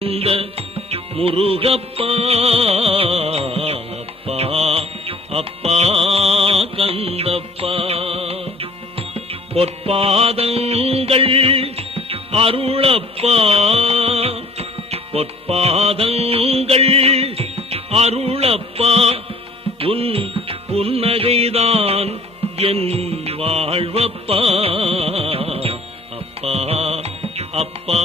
இந்த முருகப்பா அப்பா அப்பா கந்தப்பா பொற்பாதங்கள் அருளப்பா பொற்பாதங்கள் அருளப்பா உன் புன்னகைதான் என் வாழ்வப்பா அப்பா அப்பா